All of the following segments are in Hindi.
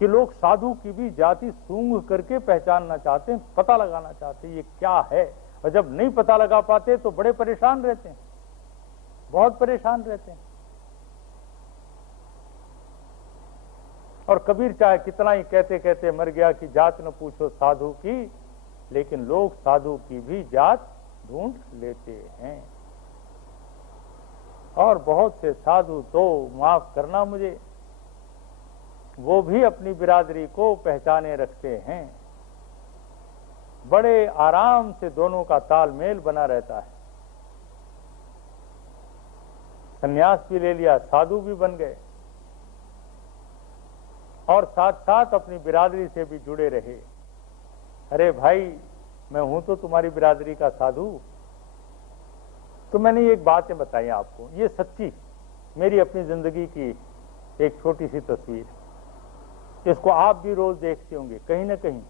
कि लोग साधु की भी जाति सूंघ करके पहचानना चाहते हैं, पता लगाना चाहते हैं ये क्या है, और जब नहीं पता लगा पाते तो बड़े परेशान रहते हैं, बहुत परेशान रहते हैं। और कबीर चाहे कितना ही कहते कहते मर गया कि जात न पूछो साधु की, लेकिन लोग साधु की भी जात ढूंढ लेते हैं। और बहुत से साधु तो, माफ करना मुझे, वो भी अपनी बिरादरी को पहचाने रखते हैं। बड़े आराम से दोनों का तालमेल बना रहता है। संन्यास भी ले लिया, साधु भी बन गए, और साथ साथ अपनी बिरादरी से भी जुड़े रहे। अरे भाई, मैं हूं तो तुम्हारी बिरादरी का साधु। तो मैंने एक बातें बताई आपको, ये सच्ची मेरी अपनी जिंदगी की एक छोटी सी तस्वीर। इसको आप भी रोज देखते होंगे, कहीं ना कहीं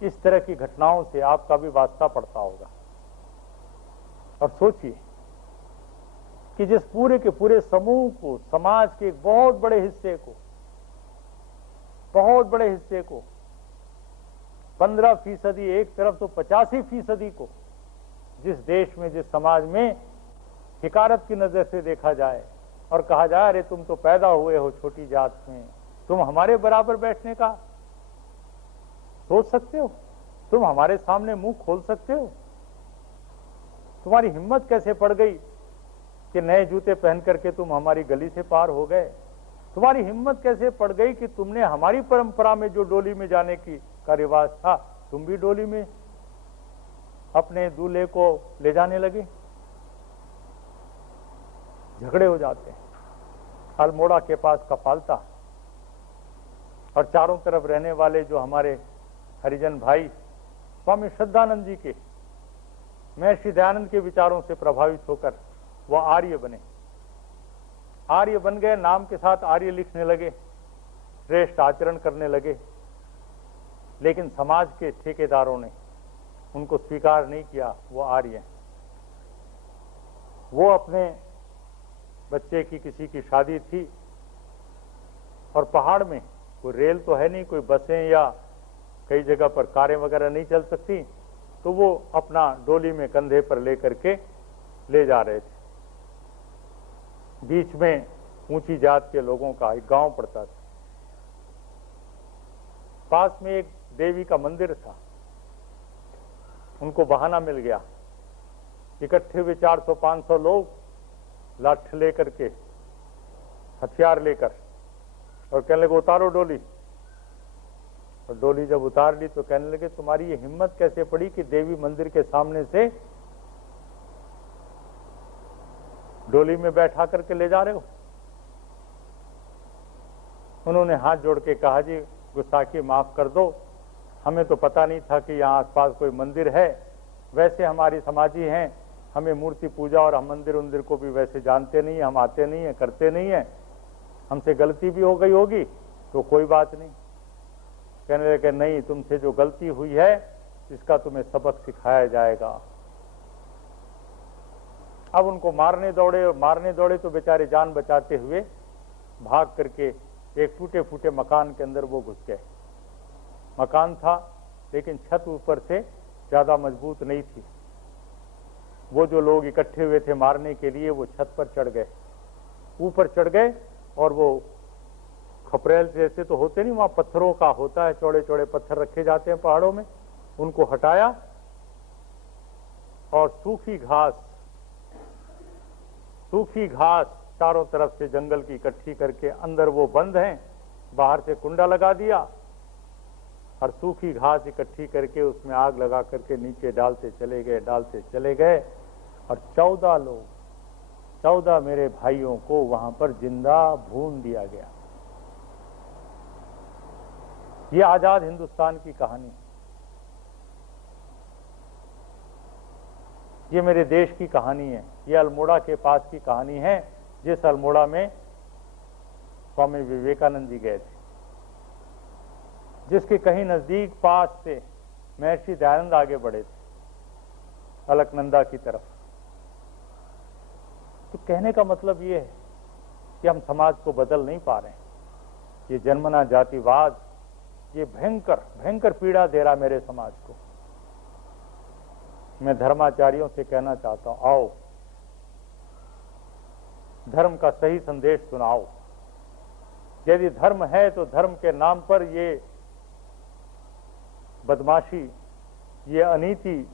इस तरह की घटनाओं से आपका भी वास्ता पड़ता होगा। और सोचिए कि जिस पूरे के पूरे समूह को, समाज के एक बहुत बड़े हिस्से को 15% एक तरफ तो 85% को, जिस देश में, जिस समाज में हिकारत की नजर से देखा जाए और कहा जाए अरे तुम तो पैदा हुए हो छोटी जात में, तुम हमारे बराबर बैठने का सोच सकते हो? तुम हमारे सामने मुंह खोल सकते हो? तुम्हारी हिम्मत कैसे पड़ गई कि नए जूते पहन करके तुम हमारी गली से पार हो गए? तुम्हारी हिम्मत कैसे पड़ गई कि तुमने हमारी परंपरा में जो डोली में जाने का रिवाज था, तुम भी डोली में अपने दूल्हे को ले जाने लगे? झगड़े हो जाते हैं। अल्मोड़ा के पास कपालता और चारों तरफ रहने वाले जो हमारे हरिजन भाई स्वामी श्रद्धानंद जी के, महर्षि दयानंद के विचारों से प्रभावित होकर वह आर्य बने। आर्य बन गए, नाम के साथ आर्य लिखने लगे, श्रेष्ठ आचरण करने लगे। लेकिन समाज के ठेकेदारों ने उनको स्वीकार नहीं किया, वो आर्य हैं। वो अपने बच्चे की किसी की शादी थी और पहाड़ में कोई रेल तो है नहीं, कोई बसें या कई जगह पर कारें वगैरह नहीं चल सकती, तो वो अपना डोली में कंधे पर लेकर के ले जा रहे थे। बीच में ऊंची जात के लोगों का एक गांव पड़ता था। पास में एक देवी का मंदिर था। उनको बहाना मिल गया। इकट्ठे हुए 400-500 लोग लाठ लेकर के, हथियार लेकर, और कहने लगे उतारो डोली। और डोली जब उतार ली तो कहने लगे तुम्हारी ये हिम्मत कैसे पड़ी कि देवी मंदिर के सामने से डोली में बैठा करके ले जा रहे हो? उन्होंने हाथ जोड़ के कहा जी गुस्ताखी माफ कर दो, हमें तो पता नहीं था कि यहाँ आसपास कोई मंदिर है। वैसे हमारी समाजी हैं, हमें मूर्ति पूजा और हम मंदिर उंदिर को भी वैसे जानते नहीं है, हम आते नहीं है, करते नहीं है, हमसे गलती भी हो गई होगी तो कोई बात नहीं। कहने लगे नहीं, तुमसे जो गलती हुई है इसका तुम्हें सबक सिखाया जाएगा। अब उनको मारने दौड़े तो बेचारे जान बचाते हुए भाग करके एक टूटे फूटे मकान के अंदर वो घुस गए। मकान था लेकिन छत ऊपर से ज्यादा मजबूत नहीं थी। वो जो लोग इकट्ठे हुए थे मारने के लिए वो छत पर चढ़ गए, ऊपर चढ़ गए, और वो खपरेल जैसे तो होते नहीं, वहां पत्थरों का होता है, चौड़े चौड़े पत्थर रखे जाते हैं पहाड़ों में, उनको हटाया और सूखी घास चारों तरफ से जंगल की इकट्ठी करके, अंदर वो बंद हैं, बाहर से कुंडा लगा दिया और सूखी घास इकट्ठी करके उसमें आग लगा करके नीचे डालते चले गए और 14 मेरे भाइयों को वहां पर जिंदा भून दिया गया। ये आजाद हिंदुस्तान की कहानी, ये मेरे देश की कहानी है। ये अल्मोड़ा के पास की कहानी है, जिस अल्मोड़ा में स्वामी विवेकानंद जी गए थे, जिसके कहीं नजदीक पास से महर्षि दयानंद आगे बढ़े थे, अलकनंदा की तरफ। तो कहने का मतलब ये है कि हम समाज को बदल नहीं पा रहे हैं, ये जन्मना जातिवाद, ये भयंकर भयंकर पीड़ा दे रहा मेरे समाज को। मैं धर्माचार्यों से कहना चाहता हूं, आओ धर्म का सही संदेश सुनाओ। यदि धर्म है तो धर्म के नाम पर ये बदमाशी, ये अनीति,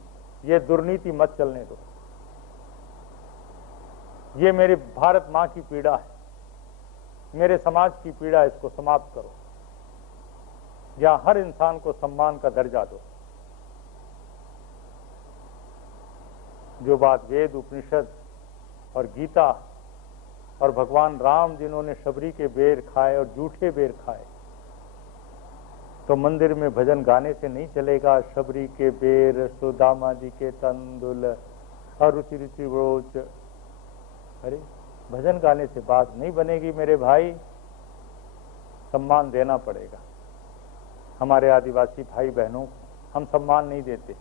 ये दुर्नीति मत चलने दो। ये मेरी भारत मां की पीड़ा है, मेरे समाज की पीड़ा, इसको समाप्त करो। यहां हर इंसान को सम्मान का दर्जा दो। जो बात वेद, उपनिषद और गीता और भगवान राम जिन्होंने शबरी के बेर खाए और जूठे बेर खाए, तो मंदिर में भजन गाने से नहीं चलेगा। शबरी के बेर, सुदामा जी के तंदुल, अरुचि रुचि रोच, अरे भजन गाने से बात नहीं बनेगी मेरे भाई। सम्मान देना पड़ेगा। हमारे आदिवासी भाई बहनों को हम सम्मान नहीं देते,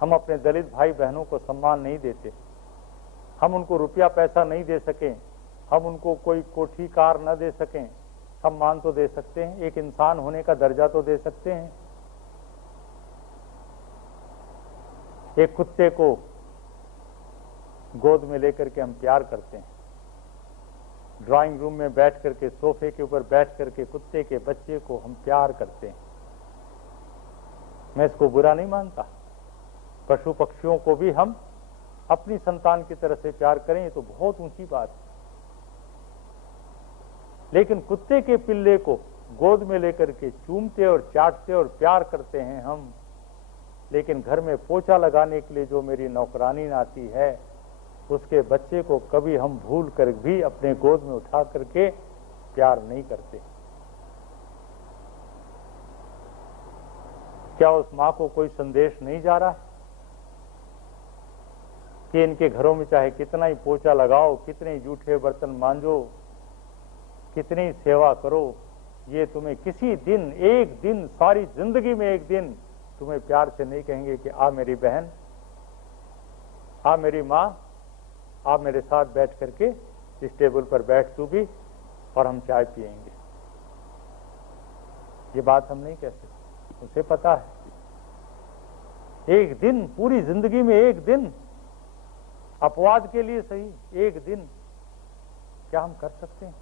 हम अपने दलित भाई बहनों को सम्मान नहीं देते, हम उनको रुपया पैसा नहीं दे सकें, हम उनको कोई कोठी कार न दे सकें, सम्मान तो दे सकते हैं, एक इंसान होने का दर्जा तो दे सकते हैं। एक कुत्ते को गोद में लेकर के हम प्यार करते हैं, ड्राइंग रूम में बैठ करके, सोफे के ऊपर बैठ करके कुत्ते के बच्चे को हम प्यार करते हैं। मैं इसको बुरा नहीं मानता। पशु पक्षियों को भी हम अपनी संतान की तरह से प्यार करें, ये तो बहुत ऊंची बात है। लेकिन कुत्ते के पिल्ले को गोद में लेकर के चूमते और चाटते और प्यार करते हैं हम, लेकिन घर में पोछा लगाने के लिए जो मेरी नौकरानी आती है, उसके बच्चे को कभी हम भूल कर भी अपने गोद में उठा करके प्यार नहीं करते। क्या उस मां को कोई संदेश नहीं जा रहा कि इनके घरों में चाहे कितना ही पोछा लगाओ, कितने ही जूठे बर्तन मांजो, कितनी सेवा करो, ये तुम्हें किसी दिन, एक दिन, सारी जिंदगी में एक दिन तुम्हें प्यार से नहीं कहेंगे कि आ मेरी बहन, आ मेरी मां, आप मेरे साथ बैठ करके इस टेबल पर बैठ तू भी और हम चाय पिएंगे। ये बात हम नहीं कह सकते, उसे पता है। एक दिन, पूरी जिंदगी में एक दिन, अपवाद के लिए सही एक दिन, क्या हम कर सकते हैं?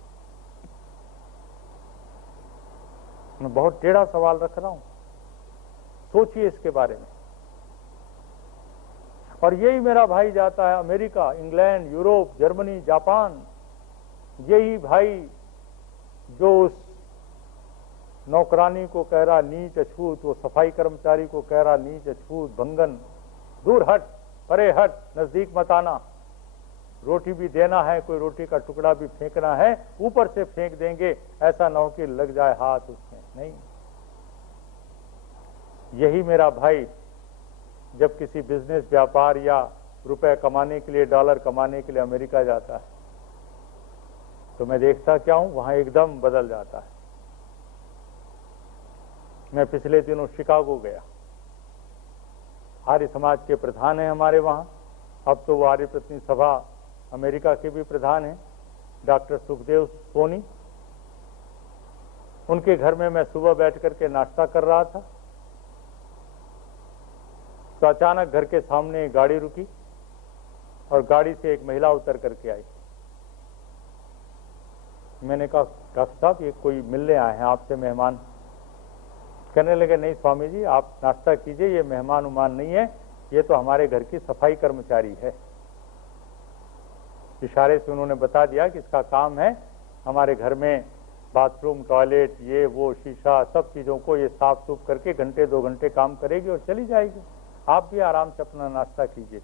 मैं बहुत टेढ़ा सवाल रख रहा हूं, सोचिए इसके बारे में। और यही मेरा भाई जाता है America, England, Europe, Germany, Japan, यही भाई जो उस नौकरानी को कह रहा नीच अछूत, वो सफाई कर्मचारी को कह रहा नीच अछूत, भंगन, दूर हट, परे हट, नजदीक मत आना, रोटी भी देना है, कोई रोटी का टुकड़ा भी फेंकना है, ऊपर से फेंक देंगे, ऐसा न हो कि लग जाए हाथ उसमें। नहीं, यही मेरा भाई जब किसी बिजनेस, व्यापार या रुपए कमाने के लिए, डॉलर कमाने के लिए अमेरिका जाता है, तो मैं देखता क्या हूं, वहां एकदम बदल जाता है। मैं पिछले दिनों शिकागो गया, आर्य समाज के प्रधान हैं हमारे वहां, अब तो वो आर्य प्रतिनिधि सभा अमेरिका के भी प्रधान हैं, डॉक्टर सुखदेव सोनी। उनके घर में मैं सुबह बैठ करके नाश्ता कर रहा था, तो अचानक घर के सामने एक गाड़ी रुकी और गाड़ी से एक महिला उतर करके आई। मैंने कहा, डॉक्टर साहब ये कोई मिलने आए हैं आपसे, मेहमान? कहने लगे, नहीं स्वामी जी, आप नाश्ता कीजिए, ये मेहमान उमान नहीं है, ये तो हमारे घर की सफाई कर्मचारी है। इशारे से उन्होंने बता दिया कि इसका काम है हमारे घर में बाथरूम, टॉयलेट, ये वो, शीशा, सब चीजों को ये साफ सूफ करके घंटे 2 घंटे काम करेगी और चली जाएगी। आप भी आराम से अपना नाश्ता कीजिए।